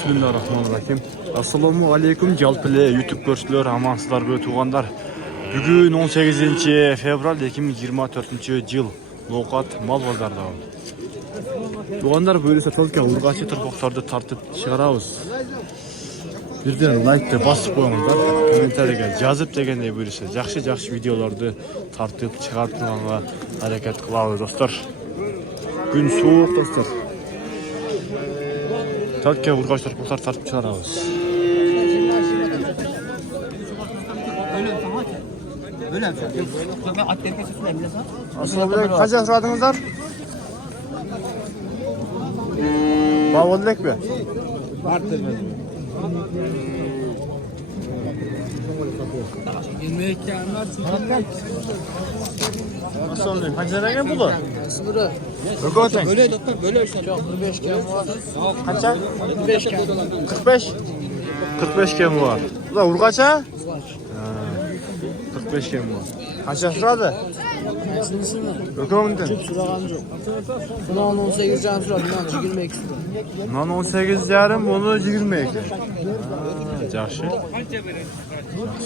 Bismillahirrahmanirrahim. Assalamu alaikum jalpile YouTube görüşlüler, amansızlar ve tuğanlar. Bugün 18 fevral 2024 yıl. Nokat mal bazarda. Tuğanlar böylese tolka urgaçı tırpoktardı tartıp çıkarabız. Birden like basıp koyыңыздар, kommentarga жазып дегендей böylese жақсы videolardı tartıp çıkartmага hareket kılabız dostlar. Gün soğuk dostlar. Tolka urgaç tırpoktar tartıp çıkarabız. Assalamu alaikum. Kaça suradыңыздар? Bağoldak mı? Var tabii. 22 anlar sıkıntı. Assalamu alaikum. Kaça liraga bu? Sınırı. Ökoten. Böyle doktor böyle işte. 45 km var. Kaça? 45 km. 45. 45 km var. Ulan urgaça? 45 km var. Kaça suradı? Sınırsın mı? Ökoten. Çok sırağım yok. Bunu 18 can sıra, bunu 22 sıra. Nan 18 yarım, bunu 22. Жақсы.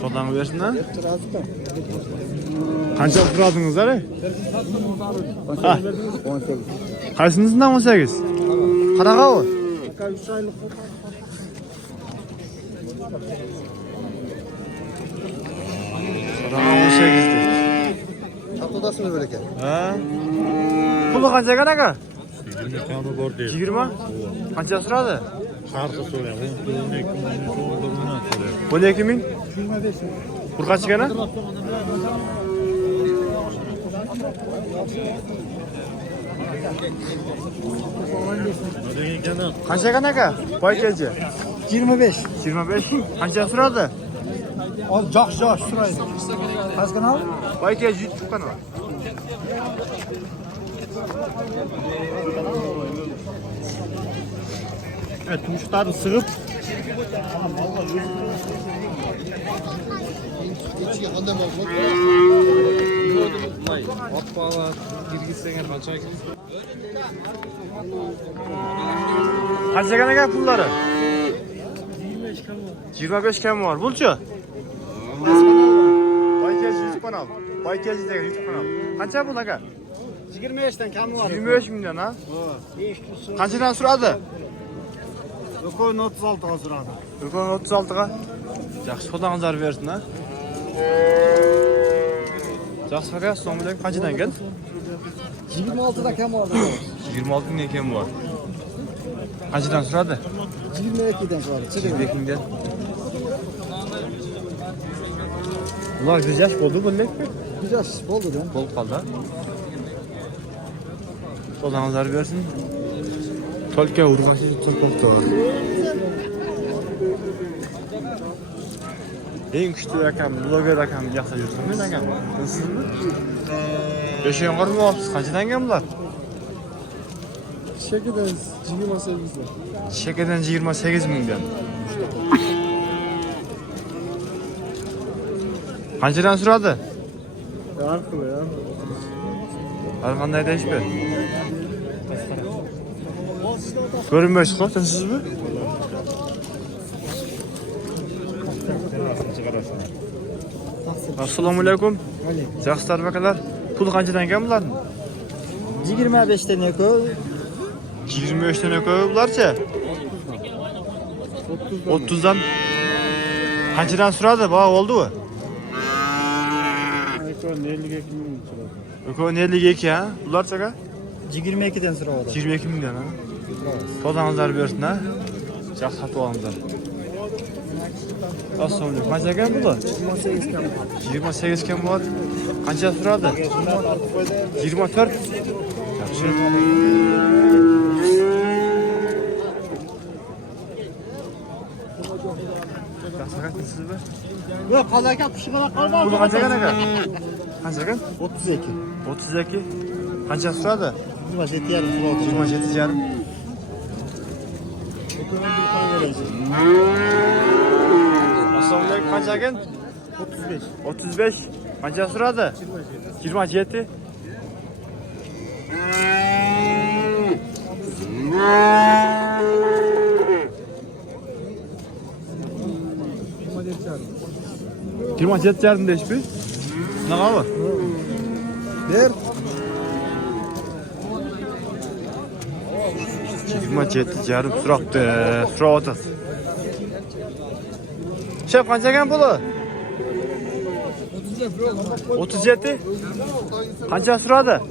Содан берсін, а? Қанша сұрадыңыздар, ей? 18. Қайсынысында 18? Қараға ғой? Содан 18 дейді. Tatlıdasınız böyle ki. Pulu қанша қараға? 20 tane var değil. 20? Қанша сұрады? Şarkı soruyor. 12 min? Urgaç gana? Kaça gana ka? Bay gelce? 25. 25. Kaça sırada? Al cak sıraydı. Kaç kanal? Bay gelce YouTube kanalı. Evet, tuşları sığıp Hoppalar. Girgizsene kaça gir. Kaça gana ka pulları? 25 km var. Bulçu? Bay gelce YouTube kanalı. Bay gelce de YouTube kanalı. Kaça bul aga? 25'ten kam var. 25 milyon ha? Kaçadan suradı? Ökoyun 36'a sırada. Ökön 36'ga. Жақсы қолаңыздар берсін, ha? Жақсы aga, assalomu alaykum. Qanchadan keldi? 26'da kam var. 26 ming ekan bor. Qanchadan suradi? 22'den sonra. 22 mingdan. Ular biz yaş bo'ldi bunday. Güzel oldu değil mi? Bo'lib qoldi. Қолаңыздар bersin. Tolka urg'achi turpoqda. Eng kuchli akam, bloger akam yaxshi yursin men akam. Sizmi? Yashagan qo'rqmayapsiz. Qanchadan kelgan bular? Şekilden 28'de. Shakadan 28 mingdan. Qanchadan suradi? Arxılı ya. Har qanday deyishmi? Ko'rinmaysiz qo'yibsiz sizmi? Assalomu alaykum. Yaxshilar bakalar. Pul qanchadan kelgan bularni? 25'ten eko. 25 dan ko'p bularcha. 30dan. Qanchadan suradi? Bog' oldi-ku. Ekon 52 ha? Bularcha 22'den sıra oldu. 22 mingdan ha. Sodangizlar bersin ha. Yaxshi sotib olingizlar. Assalomu alaykum. Qancha ekan bu? 28 kam. 28 kam bor. Qancha suradi? 24. Yaxshi. Sizmi? Yok kalırken kuşuna kalmaz. Pul qancha ekan aka? Qancha ekan? 32. 32. Qancha suradi? 27 yarım sıra oldu. 27 yarım. Assalomu alaykum. Qancha ekan? 35. 35. Qancha suradi? 27. 27 yardım değiş bir. Ne kadar? Ver. 27 yarım suraktı. Sura otuz. Şef kaç ekan pulu? 37. Kança suradı?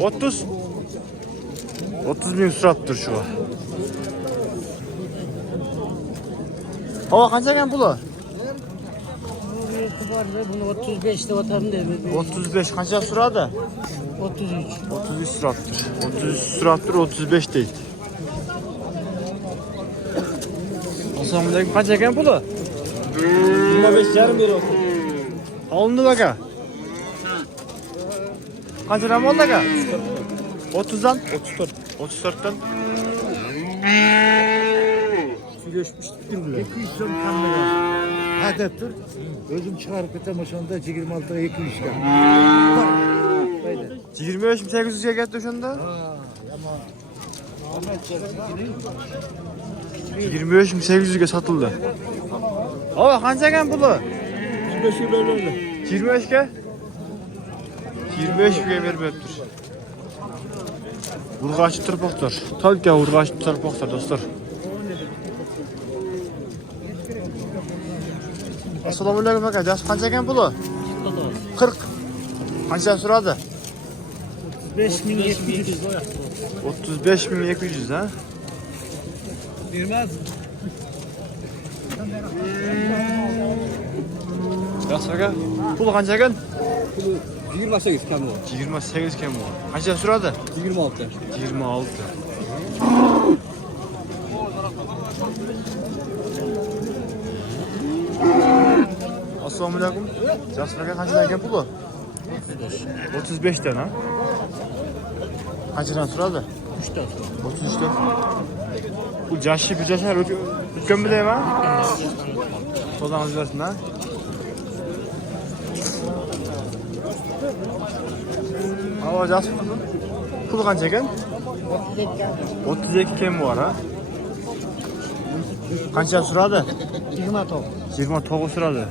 30. 30 bin surattır şu an. Hava kaç ekan pulu? Bunu 35'te vatanı devlet. 35 kança suradı? 33. 33 surattır. 33 surattır 35 değil. Assalamualaikum kaç ekan pulu? 25 yarım bir olsun. Alındı baka. Kaç lira mı oldu baka? 30'dan? 34'ten. Süleşmiştik bir bile. 200 so'm kamida. Hadeb tur. O'zim chiqarib ketaman o'shanda 26 ga 200 ga. 25 mi 800'e geldi o'shanda? 25 mi 800'e satıldı. Ava qancha ekan puli? 25 yıl öyle. 25 ga? 25 ga berib beribdir. Urg'achi turpoqlar. Tolka urg'achi turpoqlar do'stlar. Assalomu alaykum aka. Jas qancha ekan puli? 40. Qancha so'radi? 5700. 35.200 ha? Vermez. Yaxshi aka. Pul qancha ekan? 28 kam o. 28 kam bor. Qancha so'radi? 26. 26. Assalomu alaykum. Jasur aka qancha ekan puli? 35 dan ha? Qanchadan so'radi? 3 ta. 33 dan. Bu jashi bir jashar o'tgan bilaymi? So'zdan o'zgarsin ha? Hava jasur. Pul qancha ekan? 32 kam bor ha? Qancha so'radi? 29. 29 so'radi.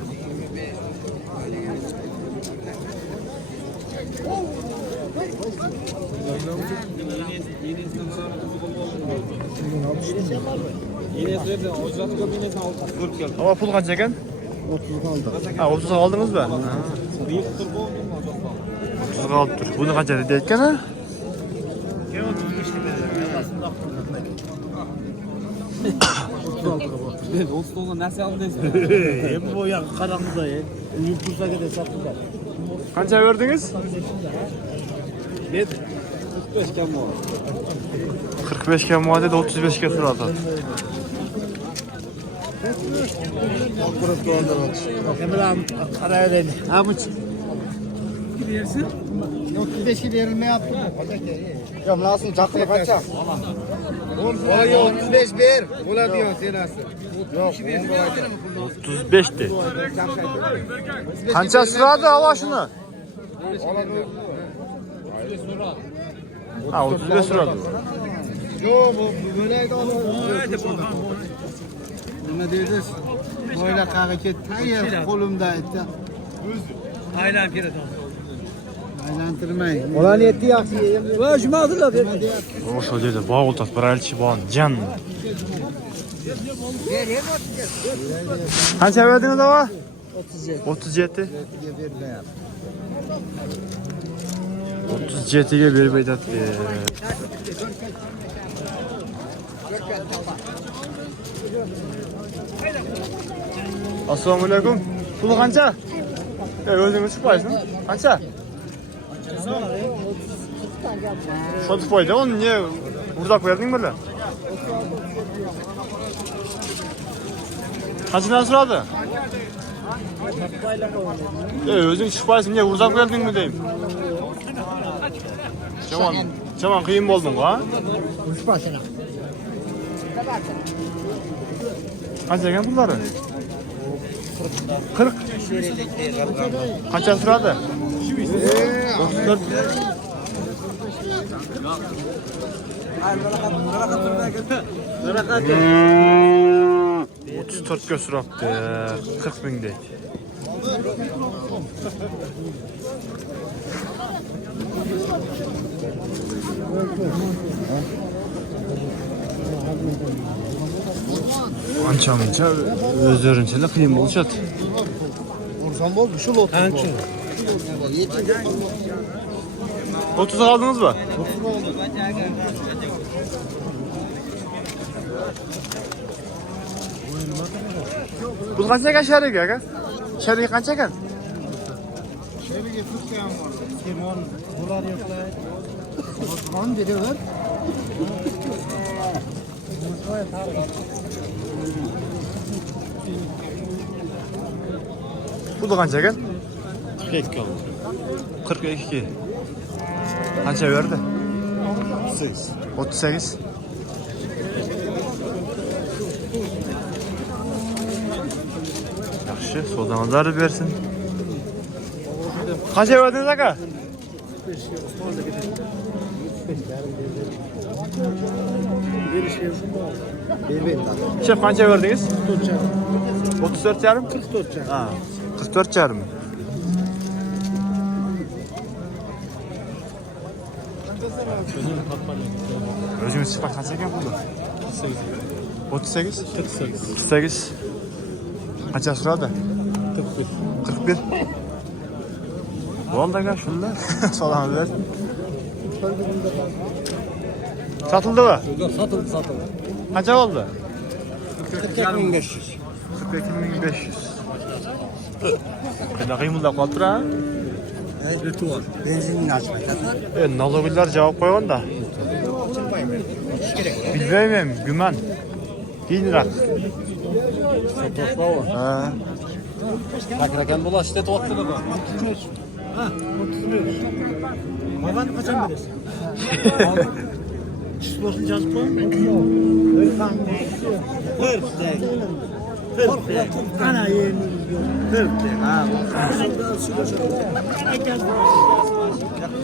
Ama pul qancha ekan? 30 qoldi. Ha, 30 aldınız mı? 30 aldı. Bunu qancha deyotgan ha? Ben 30 dolar nasıl aldın? Hem bu ya qarang'ida, yurtdagi de sotdilar. Qancha verdiniz? Ben 45 kam o. 45 kam vadede 35 ga so'radi. Emram qarayveraymi? Ha bu 35 verilme yaptım. ya nasıl chaqirib qancha? Ola 35 ver. Ola diyor senası. Yo'q, 35 de. Qancha so'radi hava shuni? Ha, 35 so'radi. Yo bu böyle de olur. Nima deysiz? Böyle hareket hayır kolumda etti. Aylan kere tamam. Aylantirmang. Ulan etti yaxshi. Va shuma adilla ver. O şu dedi, bağ oltas, bir elçi bağın, can. Qancha verdiniz hava? 37. 37 ga berib aytadi. Assalomu alaykum. Pul qancha? O'zingiz chiqmaysiz? Qancha? Sotib qo'ydi, uni niye urdab berding bular? Qanchadan so'radi? O'zing chiqmaysiz, niye urdab berdingmi deyim? Chamon qiyin bo'ldingmi, ha? Qancha ekan pullari? 40. Qancha so'radi? 34. Otuz 34 ga so'rabdi. 40 ming deydi. Ança özlerinçe kıyım olacak. Olsam bol şu lot. 30 aldınız mı? Bu kaç ekan şerik ya? Şerik kaç ekan? Şeriye tutmayan var. Kimon dolar yoklar. 10 veriyor. Bu da kaç ekan? 42 oldu. 42. Kaça verdi? 38. 38. Yaxşı, sodanlar versin. Kaça verdiniz aka? Şef kaça verdiniz? 34 yarım? 44 can. Ha, 44 yarım. Özümüz sıfat kaç ekan buldu? 38. 48. Kaça sırada? 41. Bu oldu aga şunlar. Salam ver. Satıldı mı? Yok satıldı. Kaça oldu? 42.500. 42.500. Kıyla kıymılda kaldır ha? Ritual. Benzinini açmak. Nalogiller cevap koyuyor da. Bilmeyim, güman. 1000 lira. Ha. Hakikaten bulaştı toplu mu? 35. Ha, 35. Baban kaçan verirsin? Çıkmasın cazip var mı? Hırp. Ana yeğenimiz yok. Hırp. Ha.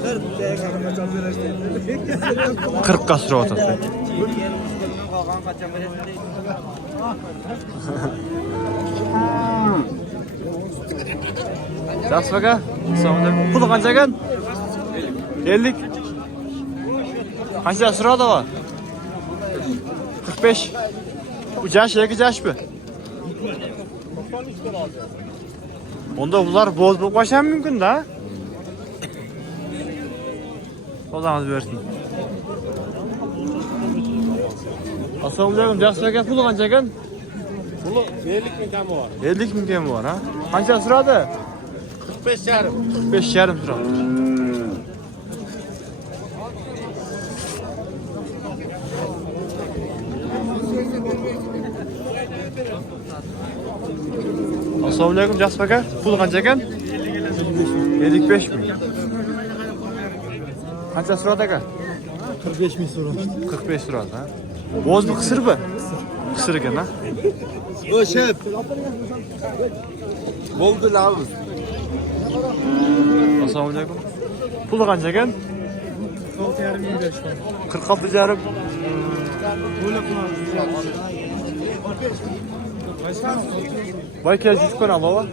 Hırp. 40 kasra otadı. Жақсы бака. Assalamualaikum. Pul qancha ekan? 50. Qancha suradi o? 45. Bu jash yoki jashmi? Onda bular bo'z bo'lib qolishi ham mumkin-da. Qo'lamiz bersin. Assalomu alaykum. Yaxshi baka. Pul qancha ekan? Pulu 50 bin kamı var. 50 ming kemi bor, ha? Qancha suradi? 45 yarım. 45 yarım suradi. Assalomu alaykum, Jasur aka. Pul qancha ekan? 55 ming. Qancha suradi aka? 45 bin soru. 45 suradi, ha? Bo'z bu qisir bu? Qisir ekan, ha? O şef. Boldu lan. Assalomu alaykum. Pul qancha ekan? 46 yarım. Vay ki yüz kon alava.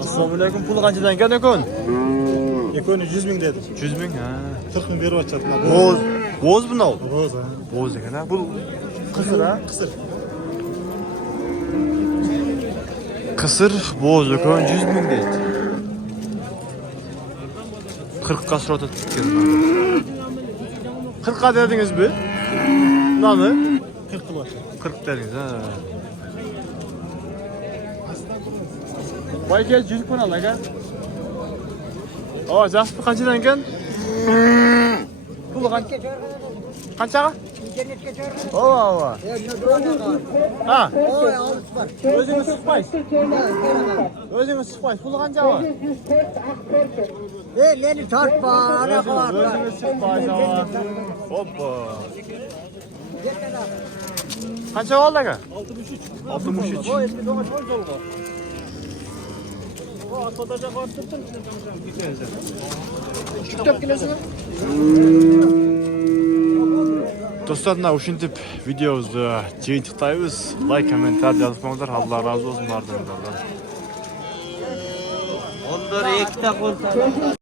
Assalomu alaykum. Pul qanchadan ekan ekon? Ekonu 100 bin dedi. 100 ming, ha. 40 bin verip açadım. Bo'z bu nav. Boz ha. Bo'z ekan, ha. Bu qisir, ha. Kısır. Kısır bo'z ekon 100 ming deydi. 40 ga surata tutgan. 40 ga dedingiz mi? Nami? 40 var. 40 dediniz, ha. Vay gel jüri kon al aga. O, Jasur qanchadan ekan? Pul qancha? Qanchaga? Ova. Ha. O'zingiz chiqmaysiz. O'zingiz chiqmaysiz. Pul qancha bor? Beni tartma. Ana var. O'zingiz chiqmaysiz. Hoppa. Qancha oldi aka? 63. O eski domaç var solga. O atadaca qartırtın. Küçük kilesi mi? Dostlar, mына ушинтип видеобузду жыйынтыктайбыз. Лайк, комментарий жазып коюңуздар. Алла ыраазы болсун бардыгыңыздардан. Onları ekte kontar.